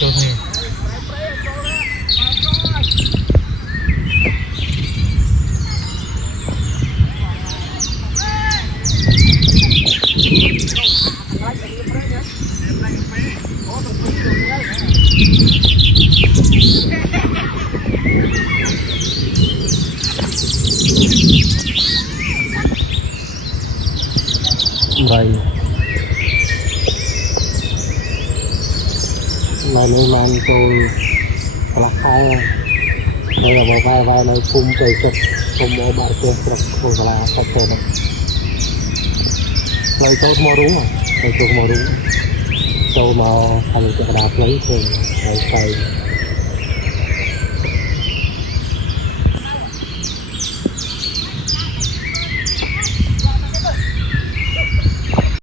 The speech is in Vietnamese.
cho thế vậy mà nếu mà anh tôi là hai đây là một vài nơi phun cây sụp không có bãi tiền sụp không là sạch sẽ này vậy tôi mò đúng rồi tôi mò đúng tôi mà thành cái đá lấy thì phải